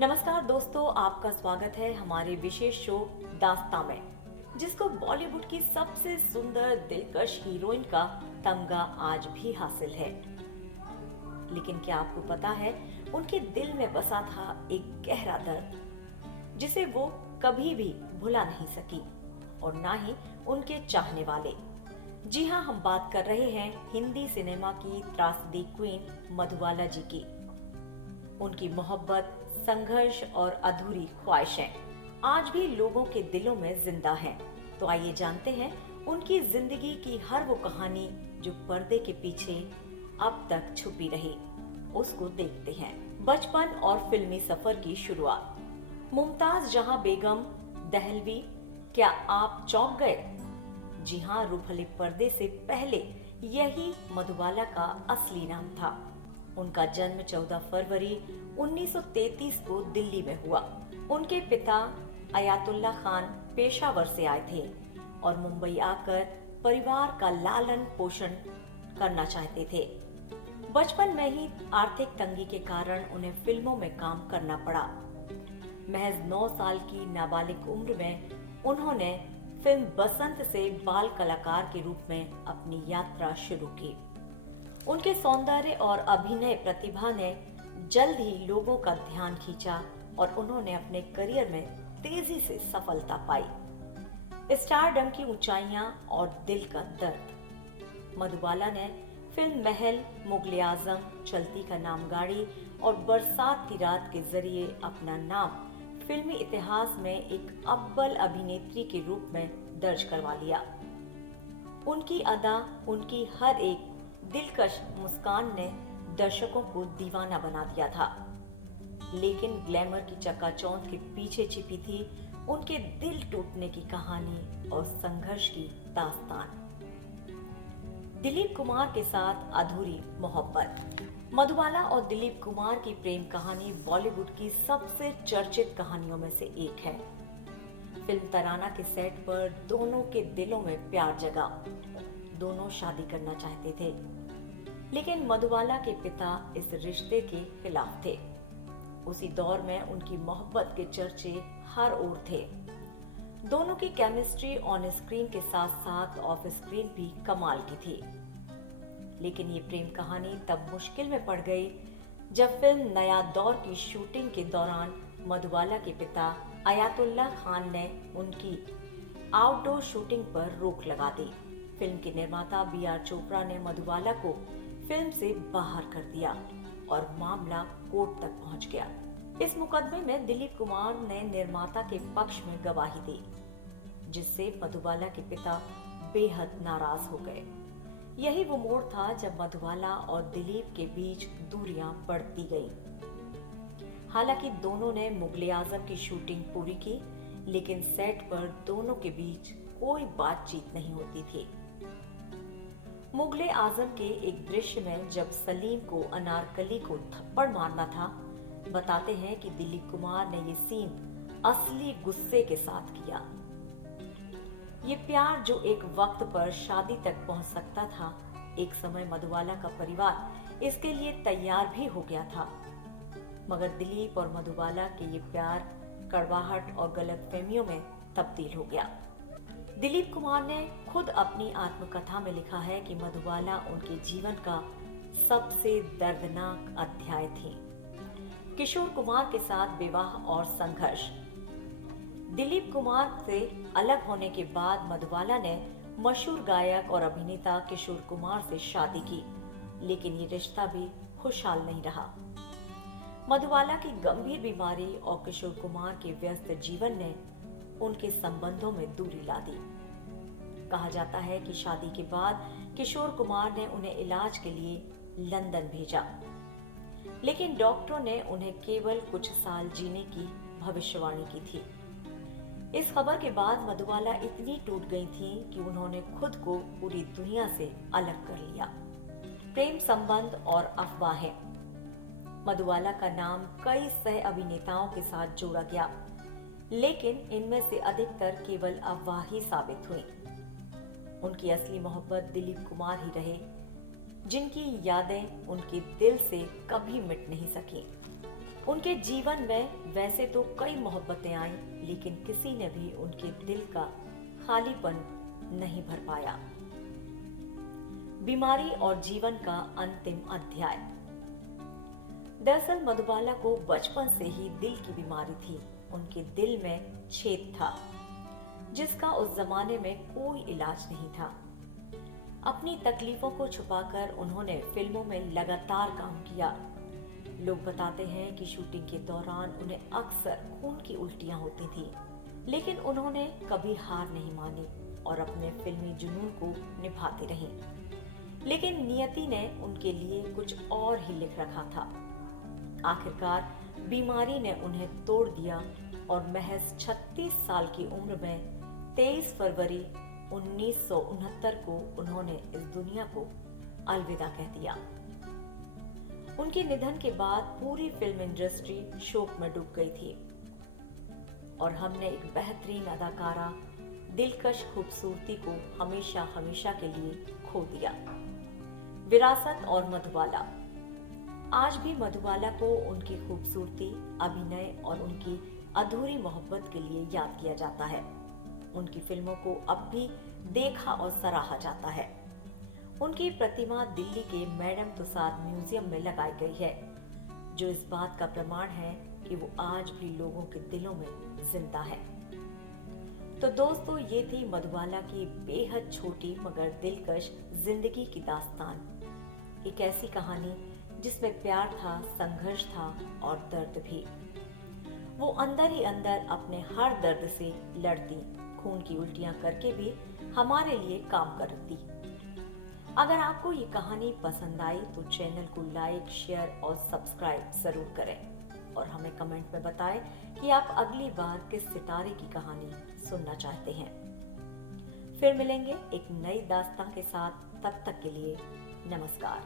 नमस्कार दोस्तों, आपका स्वागत है हमारे विशेष शो दास्तां में, जिसको बॉलीवुड की सबसे सुंदर दिलकश हीरोइन का तमगा आज भी हासिल है। लेकिन क्या आपको पता है, उनके दिल में बसा था एक गहरा दर्द जिसे वो कभी भी भुला नहीं सकी और ना ही उनके चाहने वाले। जी हाँ, हम बात कर रहे हैं हिंदी सिनेमा की त्रासदी क्वीन मधुबाला जी की। उनकी मोहब्बत, संघर्ष और अधूरी ख्वाहिशें आज भी लोगों के दिलों में जिंदा हैं। तो आइए जानते हैं उनकी जिंदगी की हर वो कहानी जो पर्दे के पीछे अब तक छुपी रही। उसको देखते हैं। बचपन और फिल्मी सफर की शुरुआत। मुमताज जहां बेगम दहलवी, क्या आप चौंक गए? जी हाँ, रूपहले पर्दे से पहले यही मधुबाला का असली नाम था। उनका जन्म 14 फरवरी 1933 को दिल्ली में हुआ। उनके पिता अयातुल्ला खान पेशावर से आए थे और मुंबई आकर परिवार का लालन पोषण करना चाहते थे। बचपन में ही आर्थिक तंगी के कारण उन्हें फिल्मों में काम करना पड़ा। महज 9 साल की नाबालिग उम्र में उन्होंने फिल्म बसंत से बाल कलाकार के रूप में अपनी यात्रा शुरू की। उनके सौंदर्य और अभिनय प्रतिभा ने जल्द ही लोगों का ध्यान खींचा और उन्होंने अपने करियर में तेजी से सफलता पाई। स्टारडम की ऊंचाइयां और दिल का दर्द। मधुबाला ने फिल्म महल, मुगले आजम, चलती का नाम गाड़ी और बरसात की रात के जरिए अपना नाम फिल्मी इतिहास में एक अव्वल अभिनेत्री के रूप में दर्ज करवा लिया। उनकी अदा, उनकी हर एक दिलकश मुस्कान ने दर्शकों को दीवाना बना दिया था। लेकिन ग्लैमर की चकाचौंध के पीछे छिपी थी उनके दिल टूटने की कहानी और संघर्ष की दास्तान। दिलीप कुमार के साथ अधूरी मोहब्बत। मधुबाला और दिलीप कुमार की प्रेम कहानी बॉलीवुड की सबसे चर्चित कहानियों में से एक है। फिल्म तराना के सेट पर दोनों के दिलों में प्यार जगा। दोनों शादी करना चाहते थे, लेकिन मधुबाला के पिता इस रिश्ते के खिलाफ थे। उसी दौर में उनकी मोहब्बत के चर्चे हर ओर थे। दोनों की केमिस्ट्री ऑन स्क्रीन के साथ साथ ऑफ स्क्रीन भी कमाल की थी। लेकिन ये प्रेम कहानी तब मुश्किल में पड़ गई जब फिल्म नया दौर की शूटिंग के दौरान मधुबाला के पिता अयातुल्ला खान ने उनकी आउटडोर शूटिंग पर रोक लगा दी। फिल्म के निर्माता B.R. चोपड़ा ने मधुबाला को फिल्म से बाहर कर दिया और मामला कोर्ट तक पहुंच गया। इस मुकदमे में दिलीप कुमार ने निर्माता के पक्ष में गवाही दी, जिससे मधुबाला के पिता बेहद नाराज हो गए। यही वो मोड़ था जब मधुबाला और दिलीप के बीच दूरियां बढ़ती गईं। हालांकि दोनों ने मुगले आजम की शूटिंग पूरी की, लेकिन सेट पर दोनों के बीच कोई बातचीत नहीं होती थी। मुगले आजम के एक दृश्य में जब सलीम को अनारकली को थप्पड़ मारना था, बताते हैं कि दिलीप कुमार ने ये सीन असली गुस्से के साथ किया। ये प्यार जो एक वक्त पर शादी तक पहुंच सकता था, एक समय मधुबाला का परिवार इसके लिए तैयार भी हो गया था। मगर दिलीप और मधुबाला के ये प्यार कड़वाहट और गलतफहमियों में तब्दील हो गया। दिलीप कुमार ने खुद अपनी आत्मकथा में लिखा है कि मधुबाला उनके जीवन का सबसे दर्दनाक अध्याय थी। किशोर कुमार के साथ विवाह और संघर्ष। दिलीप कुमार से अलग होने के बाद मधुबाला ने मशहूर गायक और अभिनेता किशोर कुमार से शादी की, लेकिन ये रिश्ता भी खुशहाल नहीं रहा। मधुबाला की गंभीर बीमारी और किशोर कुमार के व्यस्त जीवन ने उनके संबंधों में दूरी ला दी। कहा जाता है कि शादी के बाद किशोर कुमार ने उन्हें इलाज के लिए लंदन भेजा, लेकिन डॉक्टरों ने उन्हें केवल कुछ साल जीने की भविष्यवाणी की थी। इस खबर के बाद मधुबाला इतनी टूट गई थी कि उन्होंने खुद को पूरी दुनिया से अलग कर लिया। प्रेम संबंध और अफवाहें। मधुबाला का नाम कई सह अभिनेताओं के साथ जोड़ा गया, लेकिन इनमें से अधिकतर केवल अफवाह ही साबित हुई। उनकी असली मोहब्बत दिलीप कुमार ही रहे, जिनकी यादें उनके दिल से कभी मिट नहीं सकी। उनके जीवन में वैसे तो कई मोहब्बतें आईं, लेकिन किसी ने भी उनके दिल का खालीपन नहीं भर पाया। बीमारी और जीवन का अंतिम अध्याय। दरअसल मधुबाला को बचपन से ही दिल की बीमारी थी। उनके दिल में छेद था, जिसका उस जमाने में कोई इलाज नहीं था। अपनी तकलीफों को छुपाकर उन्होंने फिल्मों में लगातार काम किया। लोग बताते हैं कि शूटिंग के दौरान उन्हें अक्सर खून की उल्टियां होती थी, लेकिन उन्होंने कभी हार नहीं मानी और अपने फिल्मी जुनून को निभाती रहीं। लेकिन नियति ने उनके लिए कुछ और ही लिख रखा था। आखिरकार बीमारी ने उन्हें तोड़ दिया और महज 36 साल की उम्र में 23 फरवरी 1969 को उन्होंने इस दुनिया को अलविदा कह दिया। उनके निधन के बाद पूरी फिल्म इंडस्ट्री शोक में डूब गई थी और हमने एक बेहतरीन अदाकारा, दिलकश खूबसूरती को हमेशा हमेशा के लिए खो दिया। विरासत और मधुबाला। आज भी मधुबाला को उनकी खूबसूरती, अभिनय और उनकी अधूरी मोहब्बत के लिए याद किया जाता है। उनकी फिल्मों को अब भी देखा और सराहा जाता है। उनकी प्रतिमा दिल्ली के मैडम तुसाद म्यूजियम में लगाई गई है, जो इस बात का प्रमाण है कि वो आज भी लोगों के दिलों में जिंदा है। तो दोस्तों, ये थी मधुबाला की बेहद छोटी मगर दिलकश जिंदगी की दास्तान। एक ऐसी कहानी जिसमें प्यार था, संघर्ष था और दर्द भी। वो अंदर ही अंदर अपने हर दर्द से लड़ती, खून की उल्टियां करके भी हमारे लिए काम करती। अगर आपको ये कहानी पसंद आई तो चैनल को लाइक, शेयर और सब्सक्राइब जरूर करें और हमें कमेंट में बताएं कि आप अगली बार किस सितारे की कहानी सुनना चाहते हैं। फिर मिलेंगे एक नई दास्तां के साथ। तब तक के लिए नमस्कार।